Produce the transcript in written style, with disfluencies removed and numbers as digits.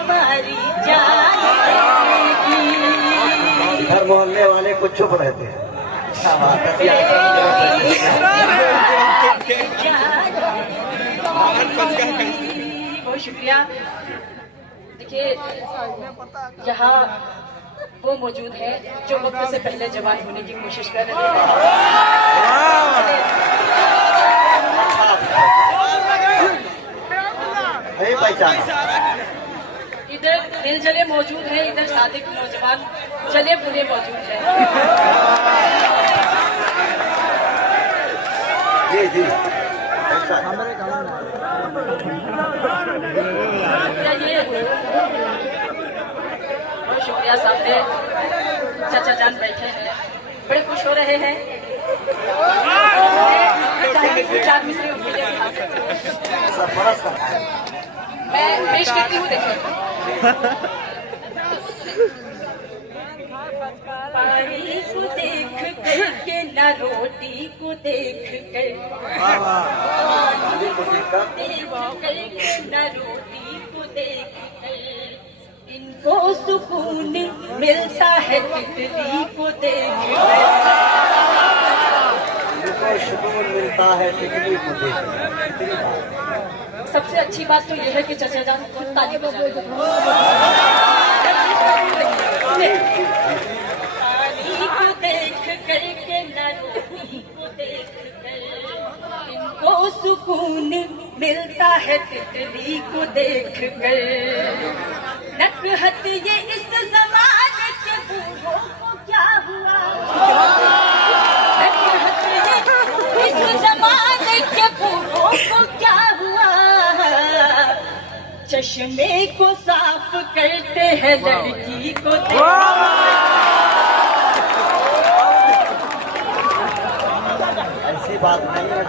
हमारी जाएगी। हर मोहल्ले वाले कुछ चुप रहते हैं। बहुत शुक्रिया। देखिए यहाँ वो मौजूद है जो वक्त से पहले जवान होने की कोशिश कर रहे हैं। इधर दिल जले मौजूद है, इधर सादिक नौजवान चले बुरे मौजूद है। जी जी बहुत शुक्रिया। सामने चाचा जान बैठे हैं, बड़े खुश हो रहे हैं। चार मिसरे उनके लिए खा सकते हैं। मैं पेश करती हूँ, देखिए। पानी को देख कर के न रोटी को देख कर, पानी को देख कर के न रोटी को देख कर, इनको सुकून मिलता है तितली को देख कर। इनको सुकून मिलता है तितली को देख कर। सबसे अच्छी बात तो यह है कि चचा जान खुद ताली बजा रहे हैं। पानी को देख कर के न रोटी को देख कर, इनको सुकून मिलता है तितली को देख कर। नकहत ये इस जमाने के बूढ़ों को क्या हुआ, नकहत ये इस जमाने के बूढ़ों को क्या हुआ, चश्मे को साफ करते हैं लड़की को देख। ऐसी बात नहीं है।